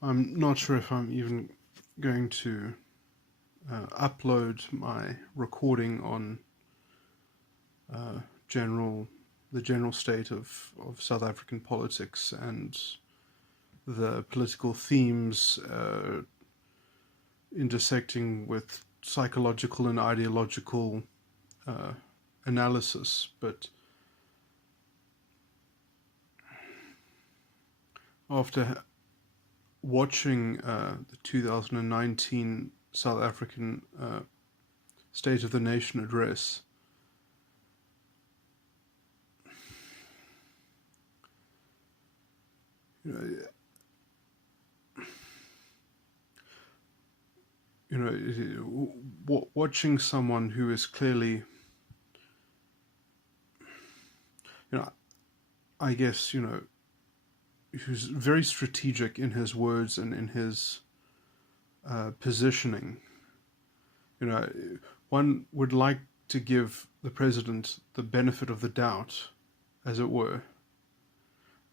I'm not sure if I'm even going to upload my recording on uh, general the general state of South African politics and the political themes intersecting with psychological and ideological uh, analysis. But after watching the 2019 South African State of the Nation address, you know, watching someone who is clearly, you know, I guess, who's very strategic in his words and in his positioning. You know, one would like to give the president the benefit of the doubt, as it were,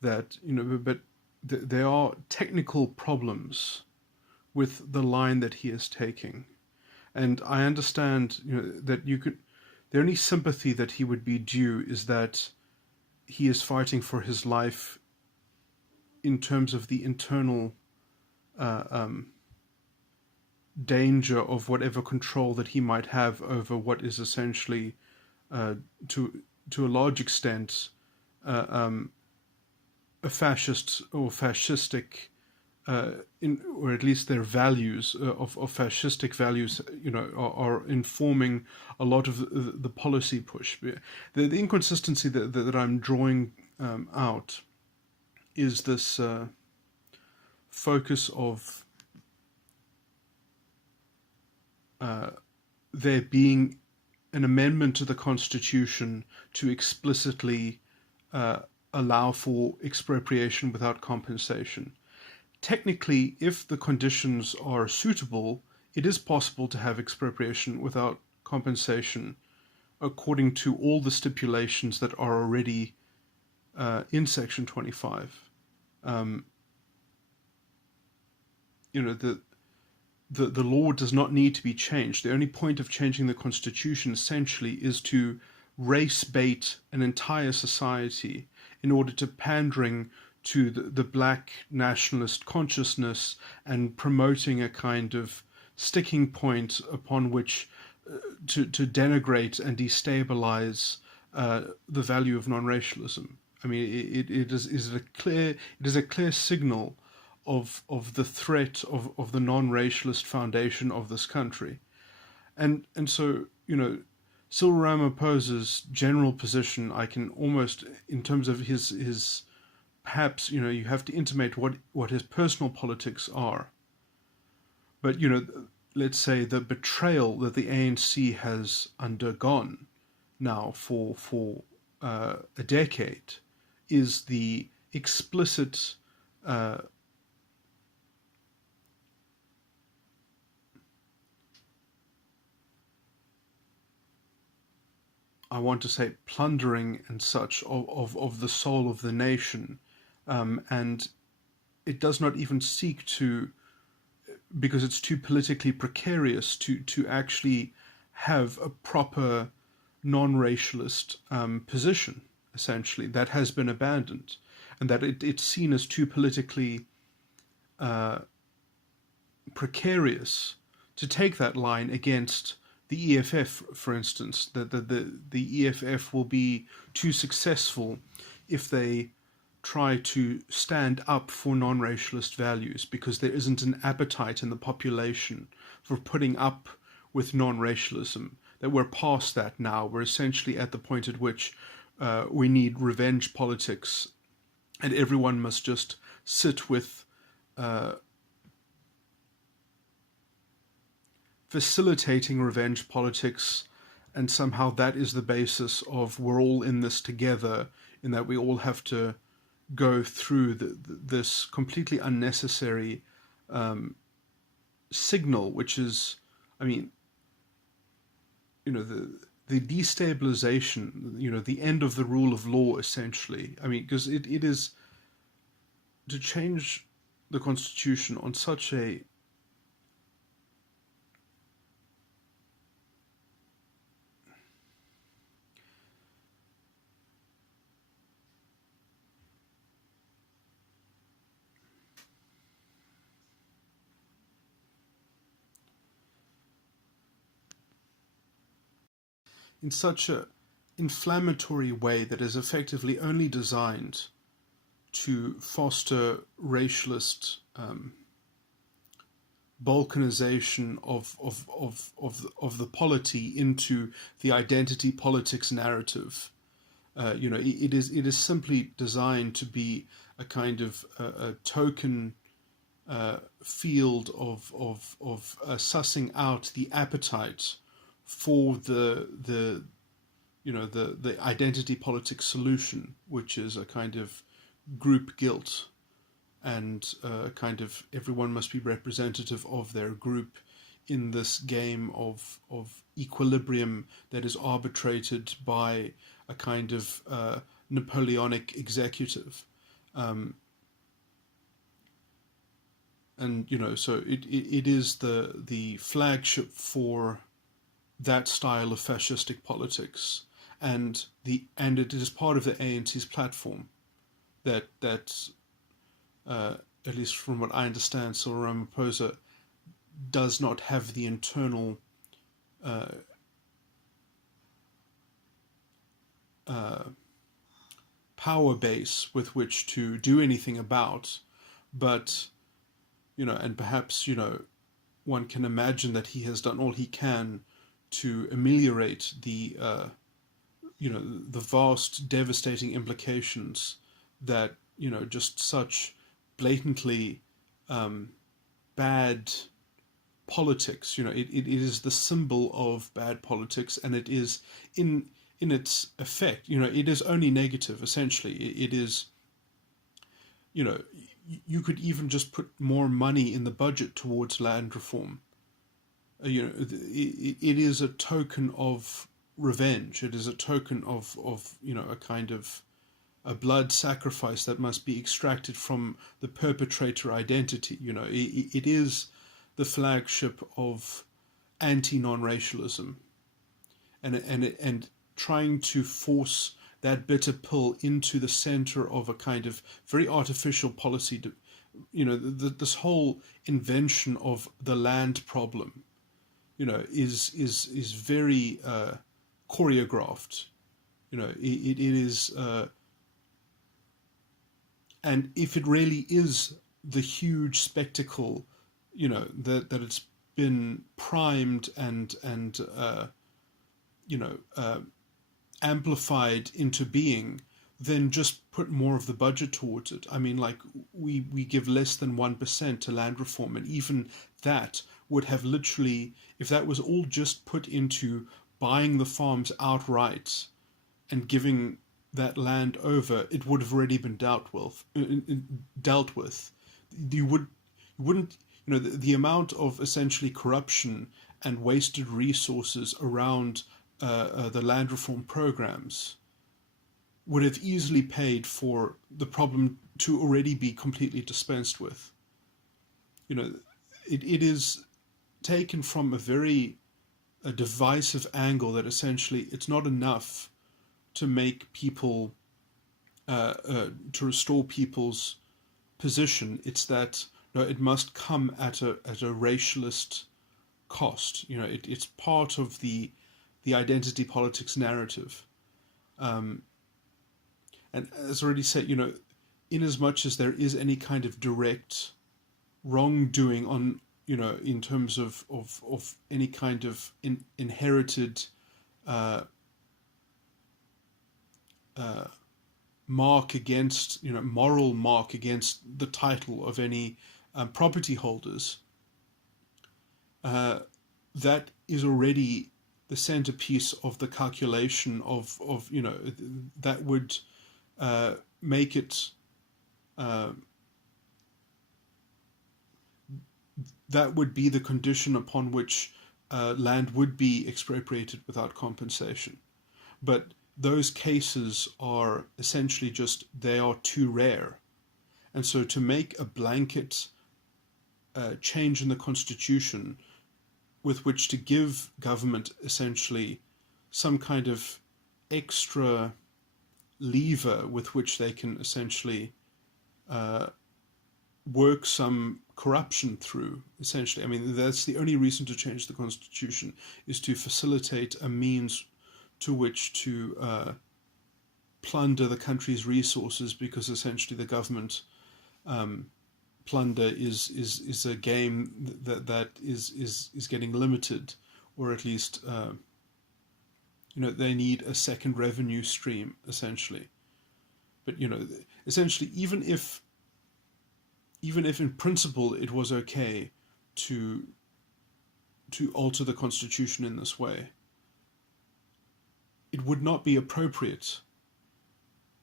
that, but there are technical problems with the line that he is taking. And I understand, that the only sympathy that he would be due is that he is fighting for his life in terms of the internal uh, um, danger of whatever control that he might have over what is essentially, uh, to a large extent, uh, um, a fascist or fascistic, or at least their values of fascistic values, are informing a lot of the policy push. The inconsistency that I'm drawing out is this focus of there being an amendment to the Constitution to explicitly uh, allow for expropriation without compensation. Technically, if the conditions are suitable, it is possible to have expropriation without compensation according to all the stipulations that are already in Section 25. Um, you know, the law does not need to be changed. The only point of changing the Constitution essentially is to race bait an entire society in order to pandering to the black nationalist consciousness and promoting a kind of sticking point upon which to denigrate and destabilize the value of non-racialism. I mean, it is a clear signal of the threat of the non-racialist foundation of this country, and so Cyril Ramaphosa's general position, I can almost, in terms of his perhaps, you have to intimate what his personal politics are, but let's say the betrayal that the ANC has undergone now for a decade is the explicit uh, I want to say plundering and such of the soul of the nation, and it does not even seek to, because it's too politically precarious to actually have a proper non-racialist position. Essentially, that has been abandoned, and that it's seen as too politically uh, precarious to take that line against the EFF, for instance. The EFF will be too successful if they try to stand up for non-racialist values, because there isn't an appetite in the population for putting up with non-racialism. That we're past that now. We're essentially at the point at which we need revenge politics, and everyone must just sit with uh, facilitating revenge politics, and somehow that is the basis of we're all in this together, in that we all have to go through this completely unnecessary signal, which is, I mean, the destabilization, the end of the rule of law, essentially. I mean, because it is to change. the Constitution on such a in such a inflammatory way that is effectively only designed to foster racialist balkanization of the polity into the identity politics narrative. It is simply designed to be a kind of a token field of sussing out the appetite for the identity politics solution, which is a kind of group guilt and kind of everyone must be representative of their group in this game of equilibrium that is arbitrated by a kind of Napoleonic executive. So it is the flagship for that style of fascistic politics, and it is part of the ANC's platform that at least from what I understand, Cyril Ramaphosa does not have the internal power base with which to do anything about. But, and perhaps, one can imagine that he has done all he can to ameliorate the vast, devastating implications that, just such blatantly bad politics, it is the symbol of bad politics, and it is in its effect, it is only negative, essentially. It is, you could even just put more money in the budget towards land reform. It is a token of revenge. It is a token of a kind of a blood sacrifice that must be extracted from the perpetrator identity. It is the flagship of anti-non-racialism, and trying to force that bitter pill into the center of a kind of very artificial policy. This whole invention of the land problem, is very choreographed. It is. And if it really is the huge spectacle, that it's been primed and amplified into being, then just put more of the budget towards it. I mean, like, we give less than 1% to land reform, and even that would have literally, if that was all just put into buying the farms outright and giving that land over, it would have already been dealt with. You wouldn't, the amount of essentially corruption and wasted resources around the land reform programs would have easily paid for the problem to already be completely dispensed with. It is taken from a very divisive angle that essentially it's not enough to make people, to restore people's position. It's that it must come at a racialist cost. It's part of the identity politics narrative. And as already said, in as much as there is any kind of direct wrongdoing on, in terms of any kind of inherited mark against, moral mark against the title of any property holders, that is already the centerpiece of the calculation of that would make it, that would be the condition upon which land would be expropriated without compensation. But those cases are essentially just, they are too rare. And so to make a blanket change in the constitution with which to give government essentially some kind of extra lever with which they can essentially work some corruption through, essentially. I mean, that's the only reason to change the constitution, is to facilitate a means to which to plunder the country's resources, because essentially the government plunder is a game that is getting limited, or at least they need a second revenue stream, essentially. But essentially, even if in principle it was okay to alter the constitution in this way, it would not be appropriate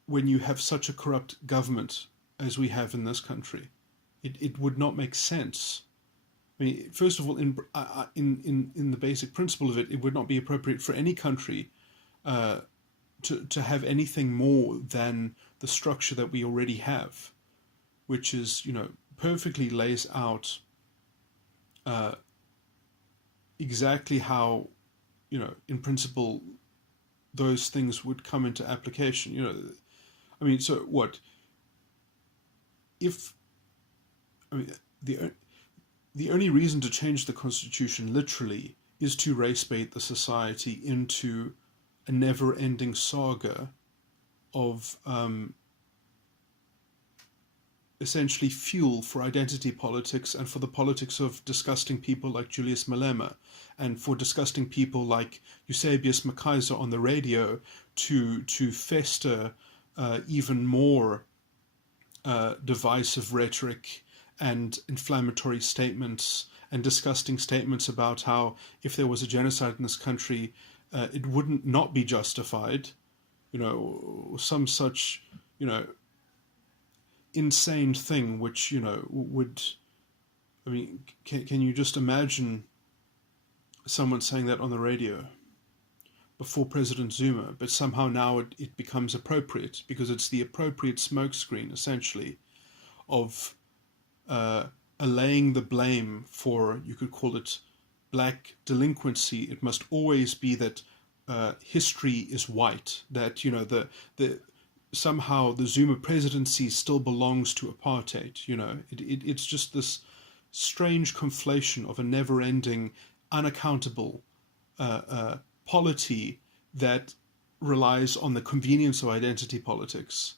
when you have such a corrupt government as we have in this country. It would not make sense. I mean, first of all, in the basic principle of it, it would not be appropriate for any country to have anything more than the structure that we already have, which is, perfectly lays out exactly how, in principle, those things would come into application. I mean, so what? The only reason to change the constitution literally is to race bait the society into a never-ending saga of essentially fuel for identity politics and for the politics of disgusting people like Julius Malema, and for disgusting people like Eusebius Makaiser on the radio to fester even more divisive rhetoric and inflammatory statements and disgusting statements about how if there was a genocide in this country, it wouldn't not be justified, some such, insane thing, which, would, I mean, can you just imagine someone saying that on the radio before President Zuma, but somehow now it becomes appropriate because it's the appropriate smokescreen, essentially, of allaying the blame for, you could call it, black delinquency. It must always be that history is white, that, the somehow the Zuma presidency still belongs to apartheid. It's just this strange conflation of a never-ending, unaccountable polity that relies on the convenience of identity politics.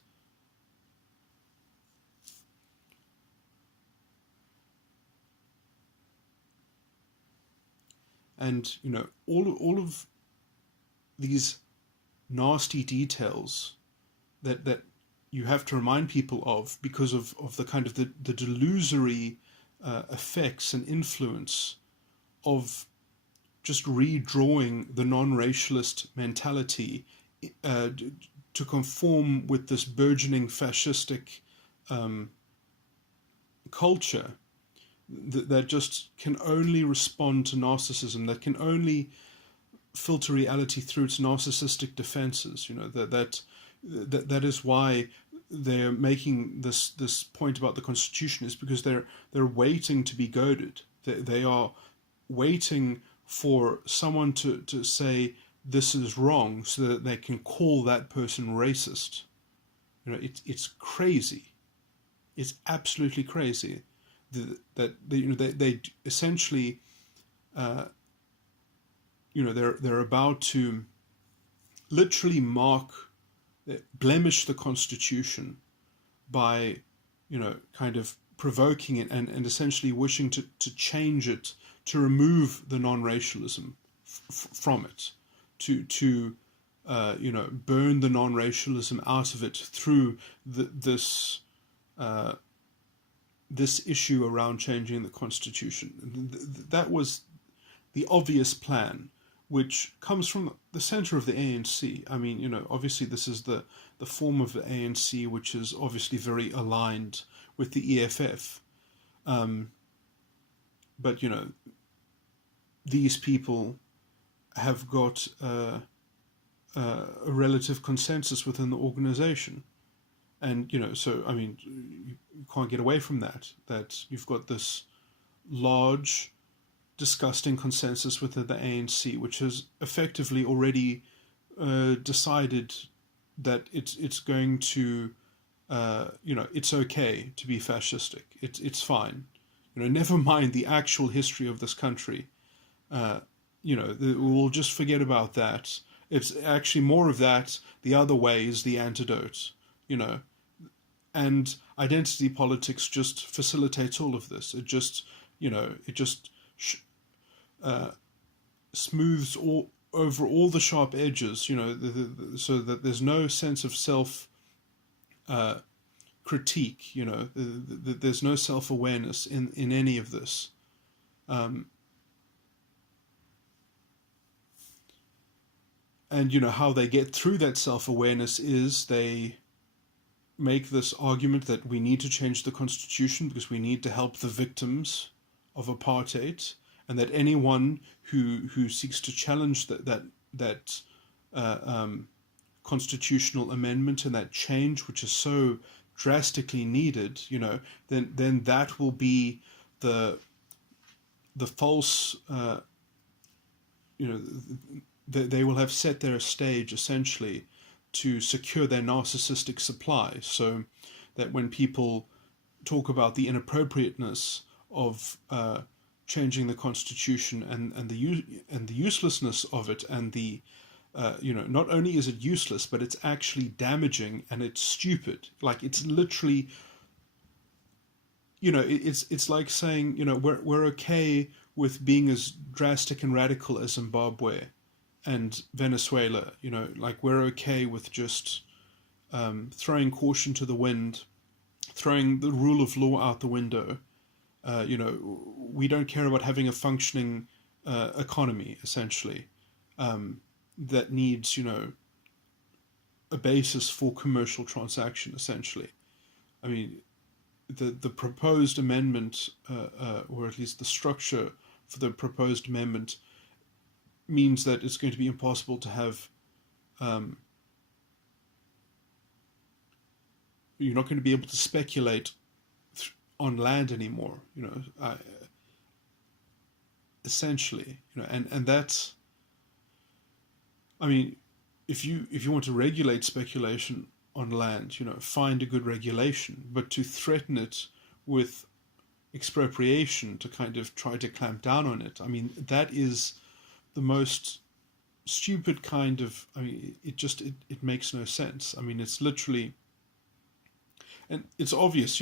And, all of these nasty details that you have to remind people of because of the kind of the delusory effects and influence of just redrawing the non-racialist mentality to conform with this burgeoning fascistic culture that just can only respond to narcissism, that can only filter reality through its narcissistic defenses. That is why they're making this point about the Constitution, is because they're waiting to be goaded. They are waiting for someone to say this is wrong so that they can call that person racist. It's crazy. It's absolutely crazy that they essentially they're about to literally blemish the Constitution by kind of provoking it and essentially wishing to change it, to remove the non-racialism from it, to burn the non-racialism out of it through this issue around changing the Constitution. That was the obvious plan, which comes from the center of the ANC. I mean, obviously this is the form of the ANC, which is obviously very aligned with the EFF. But, these people have got a relative consensus within the organization. And so I mean, you can't get away from that. That you've got this large, disgusting consensus within the ANC, which has effectively already decided that it's going to, it's okay to be fascistic. It's fine. Never mind the actual history of this country. Uh, we'll just forget about that. It's actually more of that. The other way is the antidote. You know, and identity politics just facilitates all of this. It just, it just uh, smooths all over all the sharp edges. So that there's no sense of self uh, critique. There's no self awareness in any of this. Um, and how they get through that self awareness is they make this argument that we need to change the constitution because we need to help the victims of apartheid, and that anyone who seeks to challenge that constitutional amendment and that change, which is so drastically needed, then that will be the false, they will have set their stage essentially to secure their narcissistic supply, so that when people talk about the inappropriateness of changing the constitution and the uselessness of it, and the not only is it useless, but it's actually damaging and it's stupid. Like, it's literally, it's like saying, we're okay with being as drastic and radical as Zimbabwe and Venezuela. Like, we're okay with just throwing caution to the wind, throwing the rule of law out the window. We don't care about having a functioning economy, essentially, that needs, a basis for commercial transaction, essentially. I mean, the proposed amendment, or at least the structure for the proposed amendment, means that it's going to be impossible to have, you're not going to be able to speculate on land anymore, essentially, and that's, I mean, if you want to regulate speculation on land, find a good regulation, but to threaten it with expropriation to kind of try to clamp down on it, I mean, that is the most stupid kind of, I mean, it makes no sense. I mean, it's literally, and it's obvious,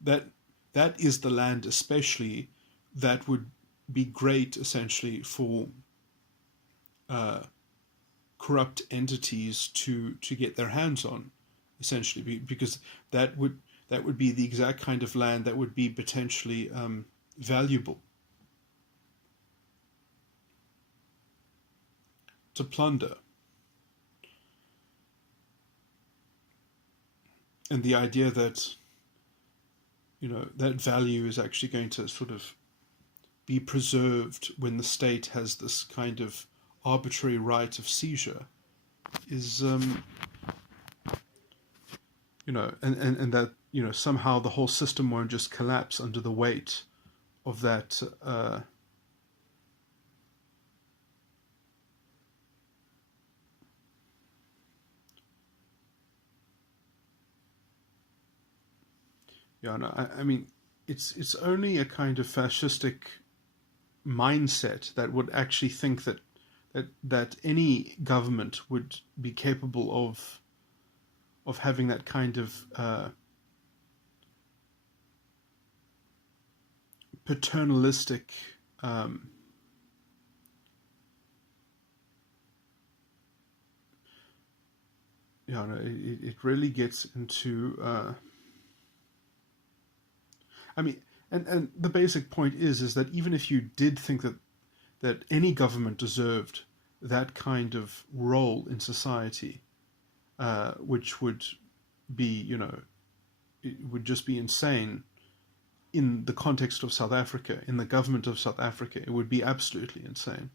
that is the land especially that would be great essentially for corrupt entities to get their hands on, essentially, because that would be the exact kind of land that would be potentially valuable to plunder. And the idea that, that value is actually going to sort of be preserved when the state has this kind of arbitrary right of seizure is, and that, somehow the whole system won't just collapse under the weight of that, yeah, no, I mean, it's only a kind of fascistic mindset that would actually think that any government would be capable of having that kind of paternalistic it really gets into I mean, and the basic point is that even if you did think that any government deserved that kind of role in society, which would be, it would just be insane in the context of South Africa, in the government of South Africa, it would be absolutely insane.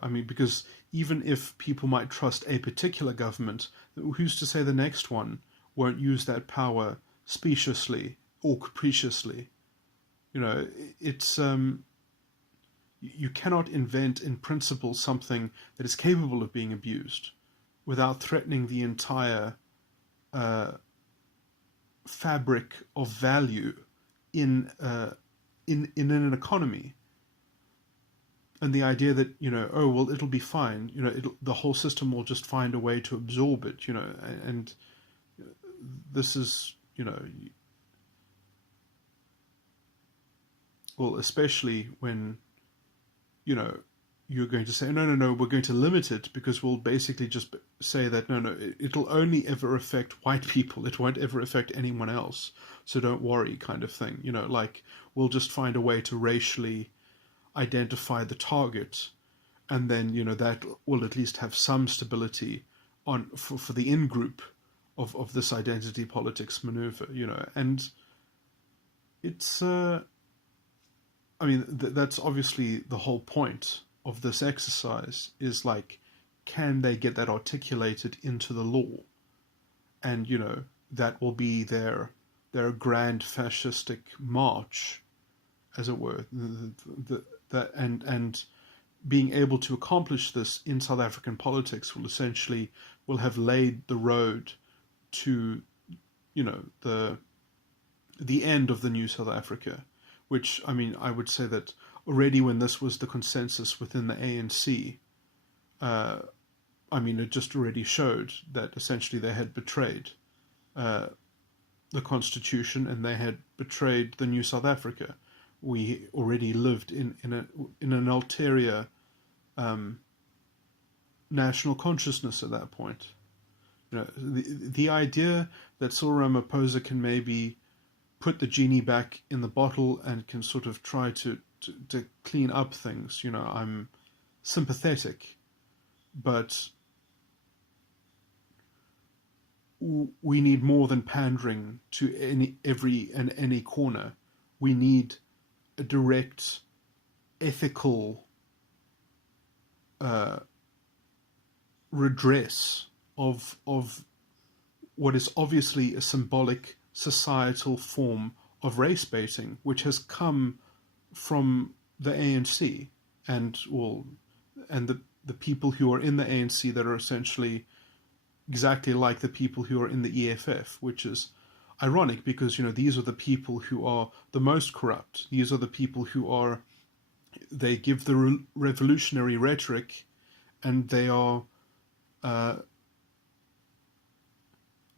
I mean, because even if people might trust a particular government, who's to say the next one won't use that power speciously or capriciously? It's you cannot invent in principle something that is capable of being abused without threatening the entire fabric of value in in an economy. And the idea that, oh well, it'll be fine, the whole system will just find a way to absorb it, and this is, well, especially when, you're going to say, no, no, no, we're going to limit it because we'll basically just say that, no, no, it'll only ever affect white people. It won't ever affect anyone else. So don't worry, kind of thing. Like, we'll just find a way to racially identify the target. And then, that will at least have some stability for the in-group of this identity politics maneuver, And it's, I mean, that's obviously the whole point of this exercise, is like, can they get that articulated into the law? And, that will be their grand fascistic march, as it were. And being able to accomplish this in South African politics will have laid the road to, the end of the new South Africa. Which, I mean, I would say that already when this was the consensus within the ANC, I mean, it just already showed that essentially they had betrayed the Constitution, and they had betrayed the new South Africa. We already lived in an ulterior national consciousness at that point. The idea that Cyril Ramaphosa can maybe put the genie back in the bottle and can sort of try to clean up things, I'm sympathetic, but we need more than pandering to any corner. We need a direct, ethical redress of what is obviously a symbolic societal form of race baiting, which has come from the ANC and the people who are in the ANC that are essentially exactly like the people who are in the EFF, which is ironic because, these are the people who are the most corrupt. These are the people who they give the revolutionary rhetoric, and they are the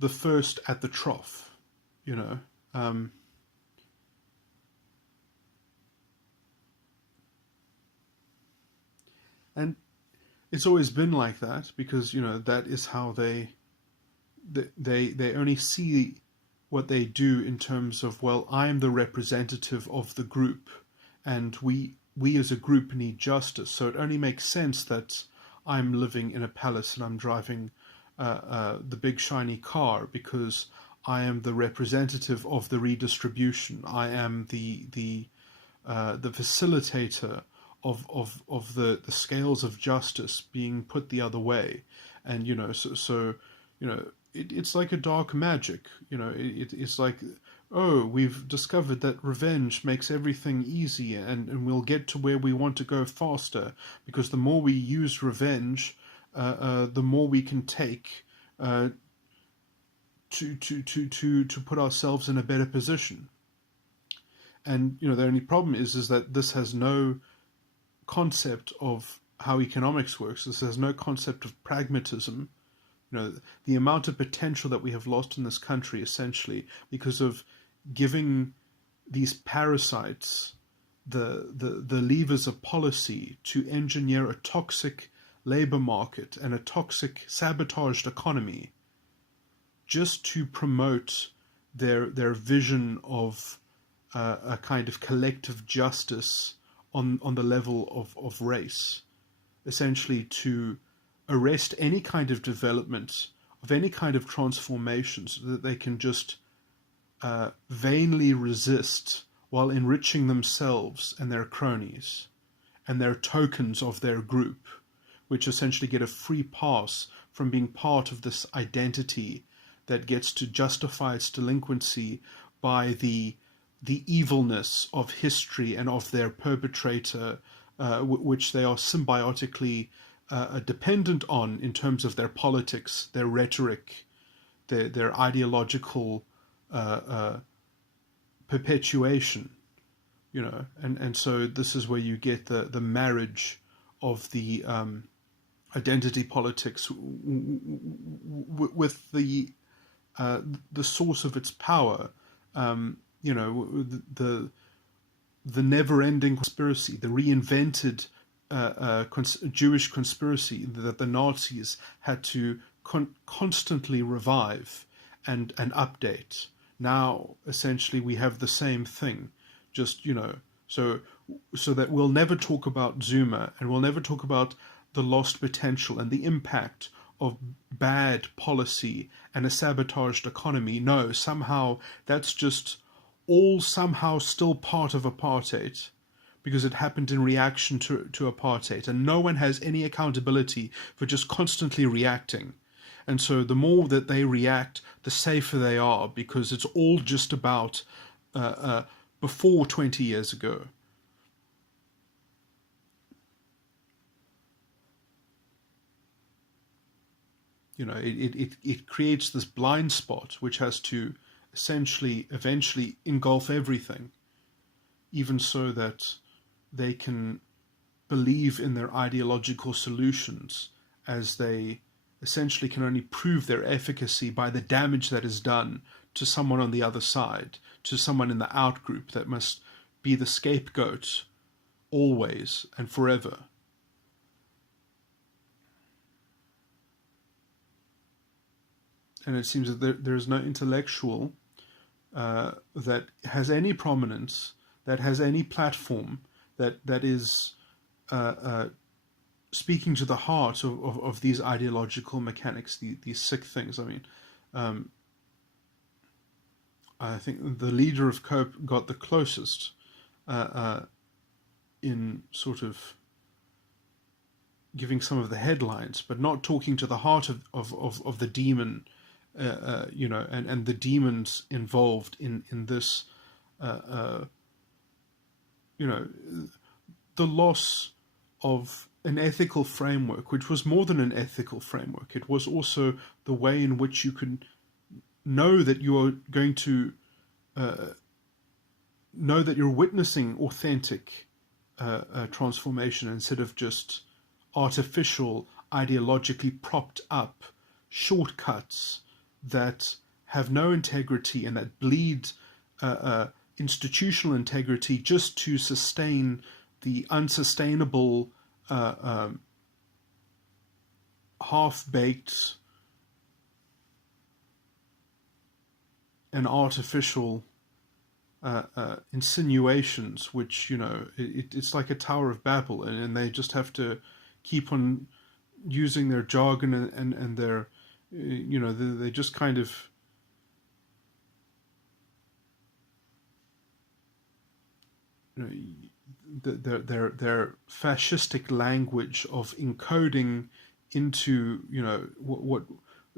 first at the trough. And it's always been like that because, that is how they only see what they do in terms of, well, I'm the representative of the group, and we as a group need justice. So it only makes sense that I'm living in a palace and I'm driving the big shiny car because I am the representative of the redistribution. I am the facilitator of the scales of justice being put the other way, and it's like a dark magic. It's like, oh, we've discovered that revenge makes everything easy, and we'll get to where we want to go faster because the more we use revenge, the more we can take. To put ourselves in a better position. And the only problem is that this has no concept of how economics works. This has no concept of pragmatism. The amount of potential that we have lost in this country, essentially, because of giving these parasites the levers of policy to engineer a toxic labor market and a toxic sabotaged economy, just to promote their vision of a kind of collective justice on the level of race, essentially to arrest any kind of development, of any kind of transformation, so that they can just vainly resist while enriching themselves and their cronies. and they're tokens of their group, which essentially get a free pass from being part of this identity that gets to justify its delinquency by the evilness of history and of their perpetrator, which they are symbiotically dependent on in terms of their politics, their rhetoric, their ideological perpetuation, and so this is where you get the marriage of the identity politics with the source of its power, the never-ending conspiracy, the reinvented Jewish conspiracy that the Nazis had to constantly revive and update. Now, essentially, we have the same thing, just, so that we'll never talk about Zuma, and we'll never talk about the lost potential and the impact of bad policy and a sabotaged economy. No, somehow that's just all somehow still part of apartheid, because it happened in reaction to apartheid, and no one has any accountability for just constantly reacting. And so the more that they react, the safer they are, because it's all just about before 20 years ago. It creates this blind spot which has to eventually engulf everything, even so that they can believe in their ideological solutions, as they essentially can only prove their efficacy by the damage that is done to someone on the other side, to someone in the outgroup that must be the scapegoat always and forever. And it seems that there is no intellectual that has any prominence, that has any platform, that is speaking to the heart of these ideological mechanics, these sick things. I mean, I think the leader of COPE got the closest in sort of giving some of the headlines, but not talking to the heart of the demon, and the demons involved in this, the loss of an ethical framework, which was more than an ethical framework. It was also the way in which you can know that you are going to know that you're witnessing authentic transformation, instead of just artificial, ideologically propped up shortcuts that have no integrity and that bleed institutional integrity just to sustain the unsustainable, half-baked and artificial insinuations, which, it's like a Tower of Babel, and they just have to keep on using their jargon and their, they just kind of, their fascistic language of encoding into, what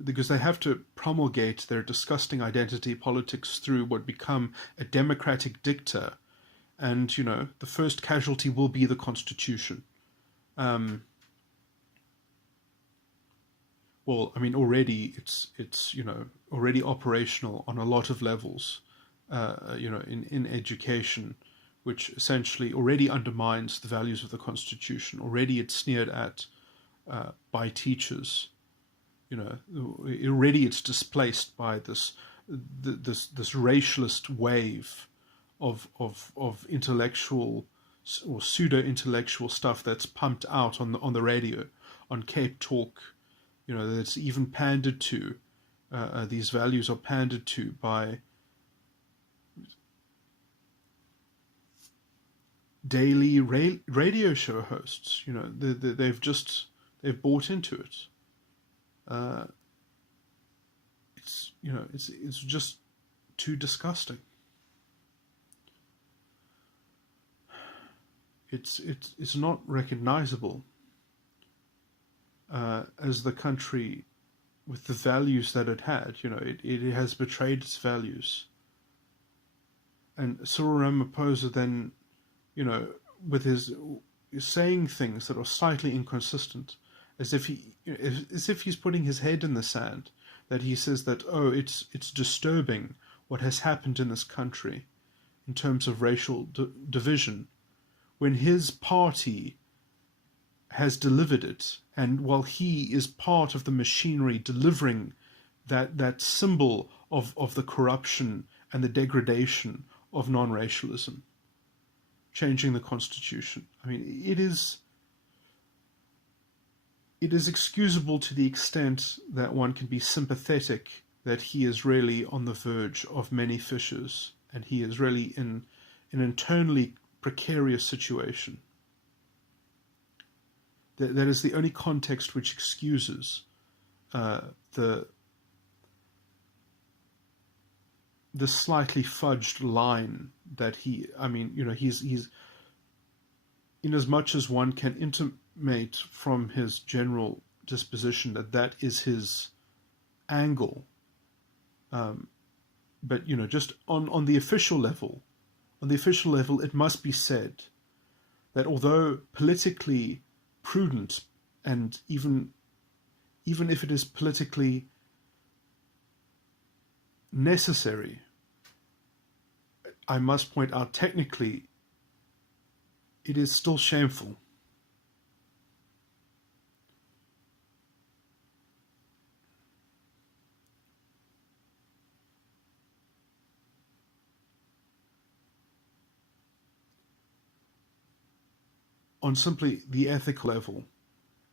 because they have to promulgate their disgusting identity politics through what become a democratic dicta, and the first casualty will be the Constitution. Well, I mean, already it's already operational on a lot of levels, in education, which essentially already undermines the values of the Constitution. Already it's sneered at by teachers. Already it's displaced by this racialist wave of intellectual or pseudo-intellectual stuff that's pumped out on the radio, on Cape Talk. That's even pandered to. These values are pandered to by daily radio show hosts. They've bought into it. It's just too disgusting. it's not recognizable as the country with the values that it had. It has betrayed its values. And Cyril Ramaphosa then, with his saying things that are slightly inconsistent, as if he's putting his head in the sand, that he says that, oh, it's disturbing what has happened in this country in terms of racial division, when his party has delivered it, and while he is part of the machinery delivering that symbol of the corruption and the degradation of non-racialism, changing the constitution. I mean, it is excusable to the extent that one can be sympathetic that he is really on the verge of many fissures, and he is really in an internally precarious situation. That is the only context which excuses the slightly fudged line that he's in as much as one can intimate from his general disposition that is his angle. But just on the official level, it must be said that although politically prudent, and even if it is politically necessary, I must point out technically it is still shameful. On simply the ethical level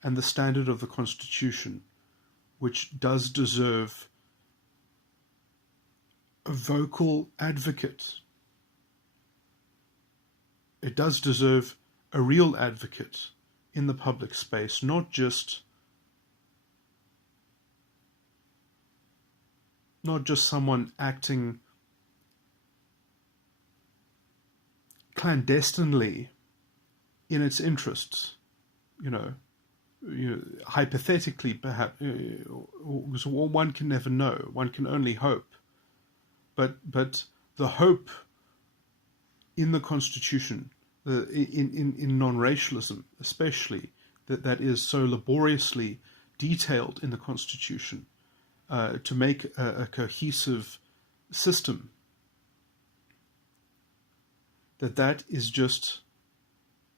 and the standard of the Constitution, which does deserve a vocal advocate. It does deserve a real advocate in the public space, not just someone acting clandestinely in its interests, hypothetically perhaps, one can never know, one can only hope. But the hope in the Constitution, in non-racialism especially, that is so laboriously detailed in the Constitution, to make a cohesive system, that is just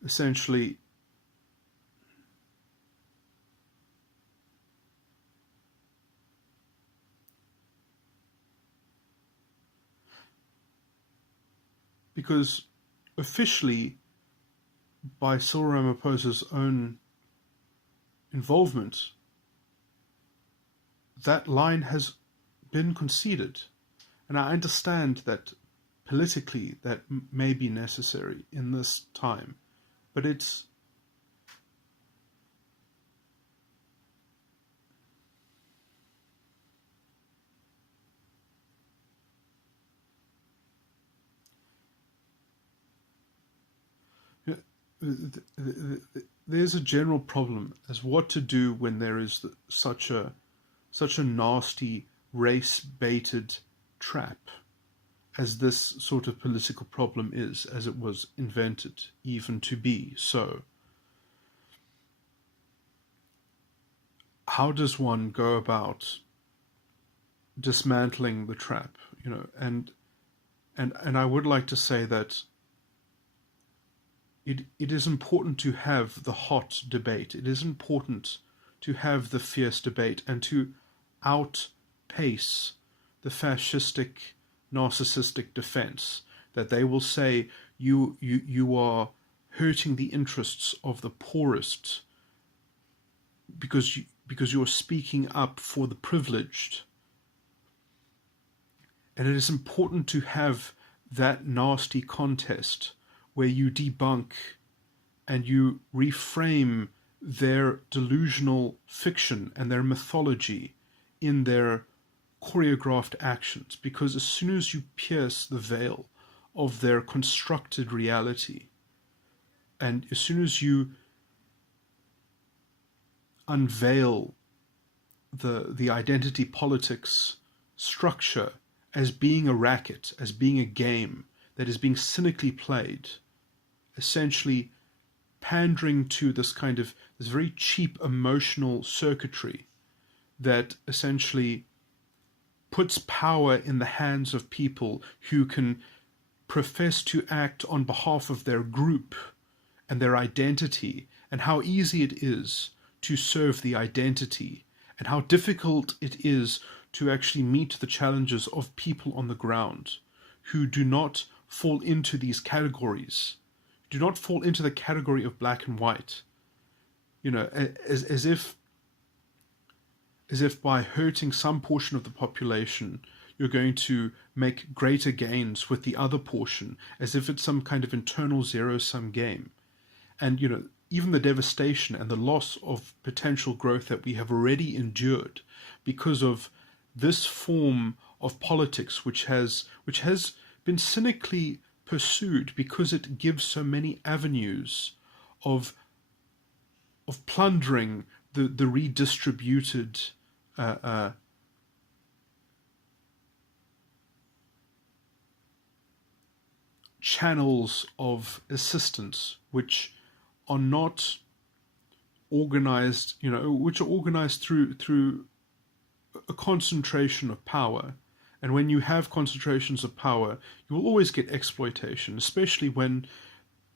essentially because officially, by Cyril Ramaphosa's own involvement, that line has been conceded. And I understand that politically that may be necessary in this time, but it's there's a general problem as what to do when there is such a nasty race-baited trap as this sort of political problem is, as it was invented even to be so. How does one go about dismantling the trap? And I would like to say that it is important to have the hot debate. It is important to have the fierce debate and to outpace the fascistic, narcissistic defense that they will say you are hurting the interests of the poorest because you're speaking up for the privileged. And it is important to have that nasty contest where you debunk and you reframe their delusional fiction and their mythology in their choreographed actions. Because as soon as you pierce the veil of their constructed reality, And as soon as you unveil the identity politics structure as being a racket, as being a game that is being cynically played, essentially pandering to this kind of this very cheap emotional circuitry that essentially puts power in the hands of people who can profess to act on behalf of their group and their identity, and how easy it is to serve the identity, and how difficult it is to actually meet the challenges of people on the ground who do not fall into these categories, do not fall into the category of black and white. You know, as if by hurting some portion of the population, you're going to make greater gains with the other portion, as if it's some kind of internal zero-sum game. And, you know, even the devastation and the loss of potential growth that we have already endured because of this form of politics, which has been cynically pursued because it gives so many avenues of plundering the redistributed channels of assistance, which are not organized, you know, which are organized through a concentration of power. And when you have concentrations of power, you will always get exploitation, especially when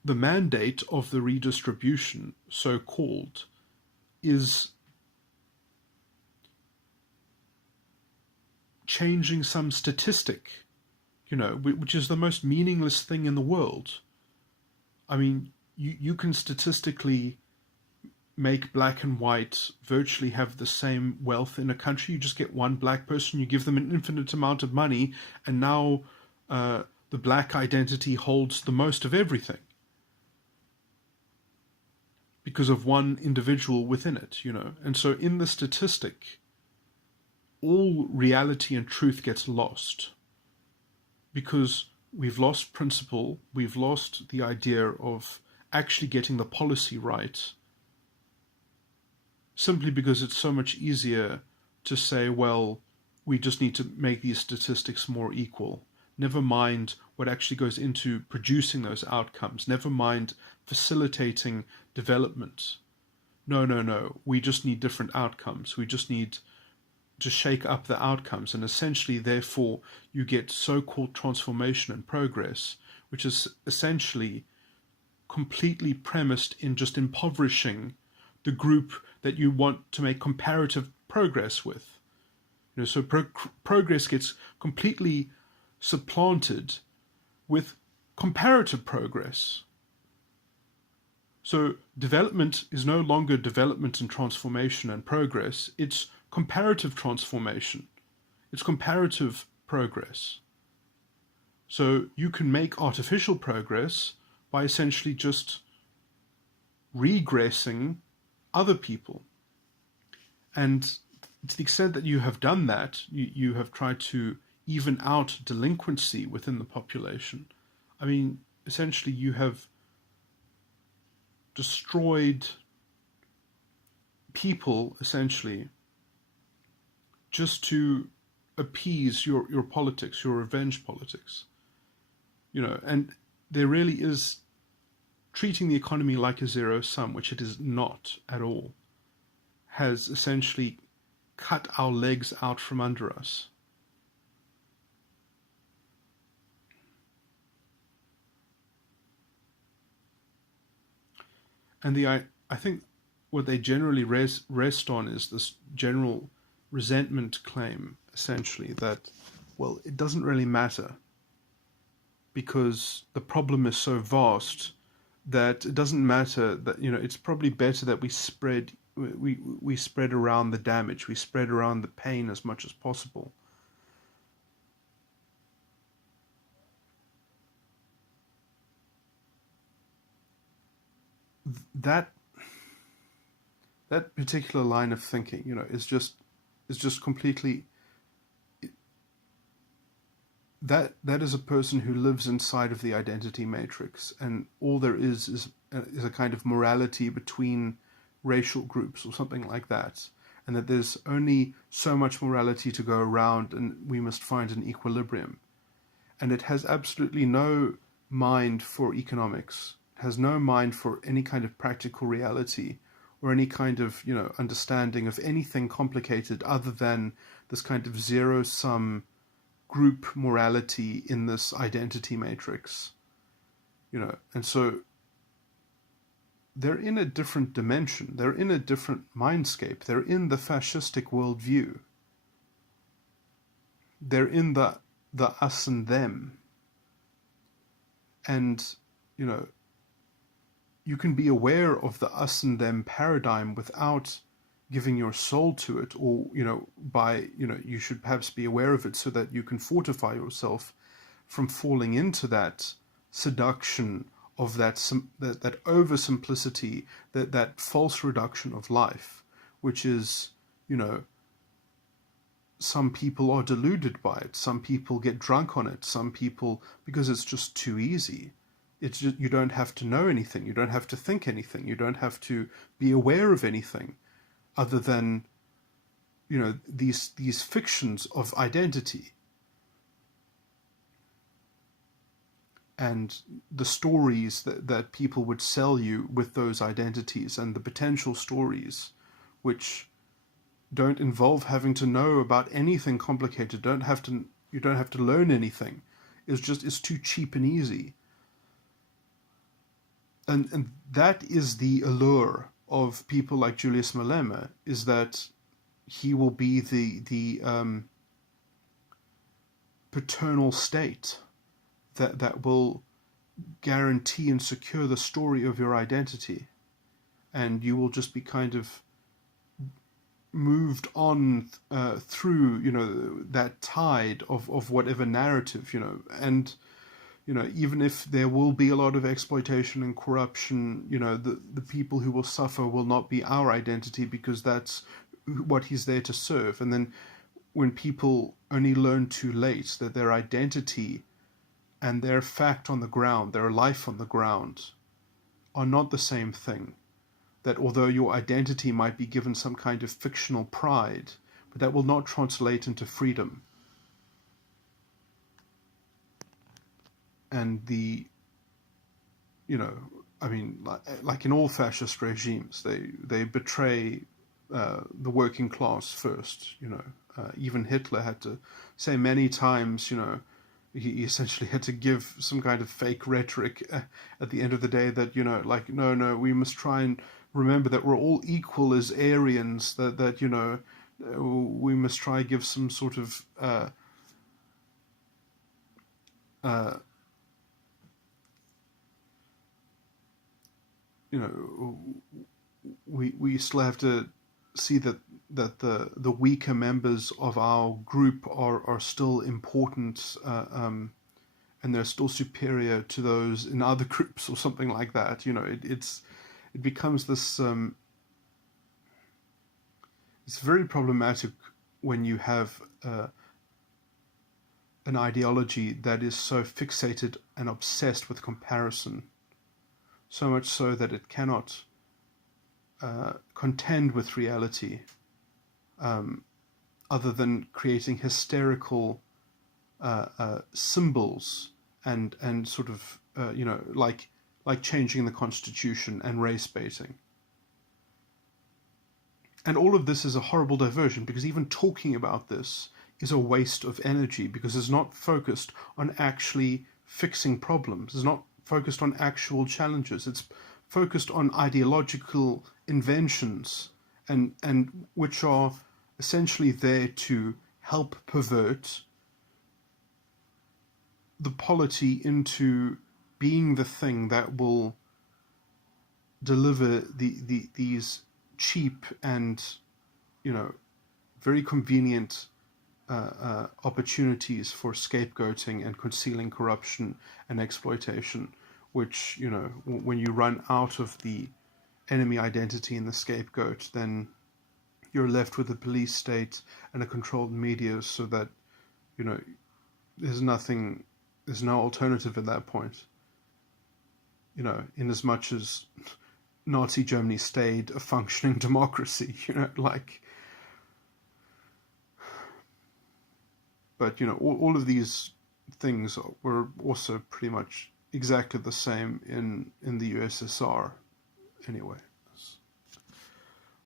the mandate of the redistribution, so called, is changing some statistic, you know, which is the most meaningless thing in the world. I mean, you can statistically make black and white virtually have the same wealth in a country. You just get one black person, you give them an infinite amount of money, and now the black identity holds the most of everything because of one individual within it, you know. And so in the statistic, all reality and truth gets lost because we've lost principle, we've lost the idea of actually getting the policy right, simply because it's so much easier to say, well, we just need to make these statistics more equal. Never mind what actually goes into producing those outcomes. Never mind facilitating development. No. We just need different outcomes. We just need to shake up the outcomes. And essentially, therefore, you get so-called transformation and progress, which is essentially completely premised in just impoverishing the group that you want to make comparative progress with. You know, so progress gets completely supplanted with comparative progress. So development is no longer development and transformation and progress, it's comparative transformation. It's comparative progress. So you can make artificial progress by essentially just regressing other people. And to the extent that you have done that, you have tried to even out delinquency within the population. I mean, essentially you have destroyed people, essentially, just to appease your politics, your revenge politics. You know, and there really is treating the economy like a zero sum, which it is not at all, has essentially cut our legs out from under us. And I think what they generally rest on is this general resentment claim, essentially, that, well, it doesn't really matter because the problem is so vast that it doesn't matter that, you know, it's probably better that we spread around the damage, we spread around the pain as much as possible. That particular line of thinking, you know, is just completely that is a person who lives inside of the identity matrix, and all there is a kind of morality between racial groups or something like that, and that there's only so much morality to go around, and we must find an equilibrium. And it has absolutely no mind for economics, it has no mind for any kind of practical reality or any kind of understanding of anything complicated other than this kind of zero sum group morality in this identity matrix. And so they're in a different dimension, they're in a different mindscape, they're in the fascistic worldview, they're in the us and them. And you can be aware of the us and them paradigm without giving your soul to it, or you should perhaps be aware of it so that you can fortify yourself from falling into that seduction of that oversimplicity, that false reduction of life, which is, some people are deluded by it, some people get drunk on it, some people, because it's just too easy. It's just, you don't have to know anything, you don't have to think anything, you don't have to be aware of anything other than these fictions of identity and the stories that people would sell you with those identities, and the potential stories which don't involve having to know about anything complicated, you don't have to learn anything. It's too cheap and easy. And that is the allure of people like Julius Malema, is that he will be the paternal state that will guarantee and secure the story of your identity, and you will just be kind of moved on through that tide of whatever narrative, and even if there will be a lot of exploitation and corruption, the people who will suffer will not be our identity, because that's what he's there to serve. And then when people only learn too late that their identity and their fact on the ground, their life on the ground, are not the same thing, that although your identity might be given some kind of fictional pride, but that will not translate into freedom. And like in all fascist regimes, they betray the working class first. Even Hitler had to say many times, he essentially had to give some kind of fake rhetoric at the end of the day that, no, we must try and remember that we're all equal as Aryans, that we must try and give some sort of we still have to see that the weaker members of our group are still important, and they're still superior to those in other groups or something like that. It becomes this. It's very problematic when you have an ideology that is so fixated and obsessed with comparison, so much so that it cannot contend with reality, other than creating hysterical symbols and sort of like changing the constitution and race baiting. And all of this is a horrible diversion, because even talking about this is a waste of energy, because it's not focused on actually fixing problems. It's not focused on actual challenges. It's focused on ideological inventions, and which are essentially there to help pervert the polity into being the thing that will deliver these cheap and very convenient opportunities for scapegoating and concealing corruption and exploitation, which when you run out of the enemy identity in the scapegoat, then you're left with a police state and a controlled media, so that there's nothing, there's no alternative at that point. You know, in as much as Nazi Germany stayed a functioning democracy, you know, like, but, you know, all of these things were also pretty much exactly the same in the USSR anyway.